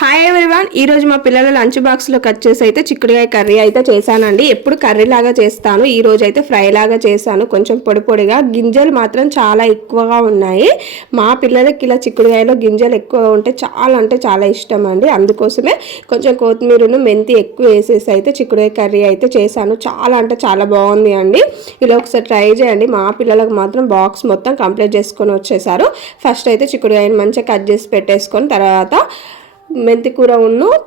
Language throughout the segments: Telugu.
హాయ్ ఎవ్రీవన్, ఈరోజు మా పిల్లల లంచ్ బాక్స్లో కట్ చేసి అయితే చిక్కుడుకాయ కర్రీ అయితే చేశానండి. ఎప్పుడు కర్రీ లాగా చేస్తాను, ఈ రోజు అయితే ఫ్రై లాగా చేశాను. కొంచెం పొడి పొడిగా, గింజలు మాత్రం చాలా ఎక్కువగా ఉన్నాయి. మా పిల్లలకి ఇలా చిక్కుడుకాయలో గింజలు ఎక్కువ ఉంటే చాలా అంటే చాలా ఇష్టం అండి. అందుకోసమే కొంచెం కొత్తిమీరను మెంతి ఎక్కువ వేసేసి అయితే చిక్కుడుకాయ కర్రీ అయితే చేశాను. చాలా అంటే చాలా బాగుంది అండి. ఇలా ఒకసారి ట్రై చేయండి. మా పిల్లలకు మాత్రం బాక్స్ మొత్తం కంప్లీట్ చేసుకొని వచ్చేసారు. ఫస్ట్ అయితే చిక్కుడుకాయని మంచిగా కట్ చేసి పెట్టేసుకొని తర్వాత మెంతి కూర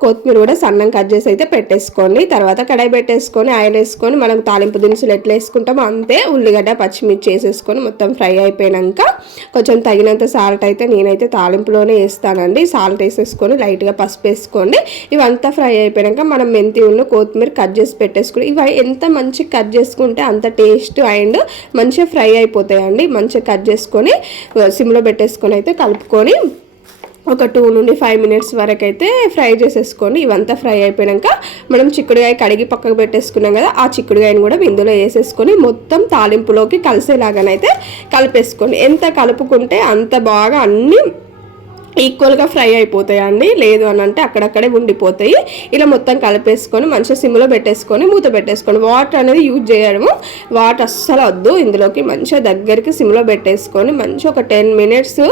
కొత్తిమీర కూడా సన్నం కట్ చేసి అయితే పెట్టేసుకోండి. తర్వాత కడాయి పెట్టేసుకొని ఆయిల్ వేసుకొని మనం తాలింపు దినుసులు ఎట్లా వేసుకుంటామో అంతే ఉల్లిగడ్డ పచ్చిమిర్చి వేసేసుకొని మొత్తం ఫ్రై అయిపోయాక కొంచెం తగినంత సాల్ట్ అయితే నేనైతే తాలింపులోనే వేస్తానండి. సాల్ట్ వేసేసుకొని లైట్గా పసుపు వేసుకోండి. ఇవంతా ఫ్రై అయిపోయాక మనం మెంతి కొత్తిమీర కట్ చేసి పెట్టేసుకొని ఇవి ఎంత మంచిగా కట్ చేసుకుంటే అంత టేస్ట్ అండ్ మంచిగా ఫ్రై అయిపోతాయండి. మంచిగా కట్ చేసుకొని సిమ్లో పెట్టేసుకొని అయితే కలుపుకొని ఒక 2 నుండి 5 మినిట్స్ వరకు అయితే ఫ్రై చేసేసుకోండి. ఇవంతా ఫ్రై అయిపోయాక మనం చిక్కుడుకాయ కడిగి పక్కకు పెట్టేసుకున్నాం కదా, ఆ చిక్కుడుకాయని కూడా ఇందులో వేసేసుకొని మొత్తం తాలింపులోకి కలిసేలాగానైతే కలిపేసుకోండి. ఎంత కలుపుకుంటే అంత బాగా అన్నీ ఈక్వల్గా ఫ్రై అయిపోతాయండి. లేదు అని అంటే అక్కడక్కడే ఉండిపోతాయి. ఇలా మొత్తం కలిపేసుకొని మంచిగా సిమ్లో పెట్టేసుకొని మూత పెట్టేసుకొని వాటర్ అనేది యూజ్ చేయడము వాటర్ అస్సలు వద్దు. ఇందులోకి మంచిగా దగ్గరికి సిమ్లో పెట్టేసుకొని మంచిగా ఒక 10 మినిట్స్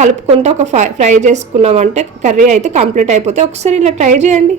కలుపుకుంటూ ఫ్రై చేసుకున్నామంటే కర్రీ అయితే కంప్లీట్ అయిపోతే ఒకసారి ఇలా ట్రై చేయండి.